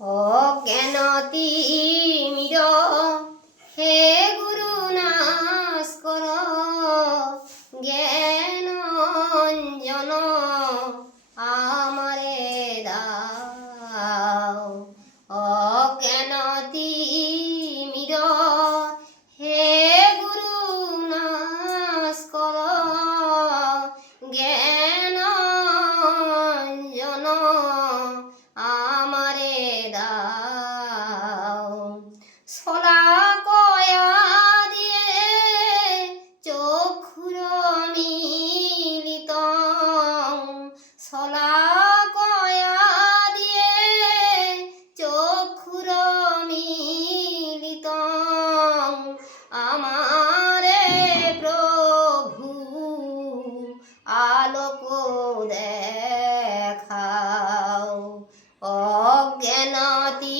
অজ্ঞানতি মির হে গুরু নাশ কর জ্ঞান অঞ্জন আমারে দাও। অজ্ঞানতি মির হে গুরু নাশ কর জ্ঞান অঞ্জন আমারে দাও। শলা কয়া দিয়ে চক্ষুর মিলিত, শলা কয়া দিয়ে চক্ষুর মিলিত আমারে প্রভু আলোক দেখাও। অজ্ঞানতি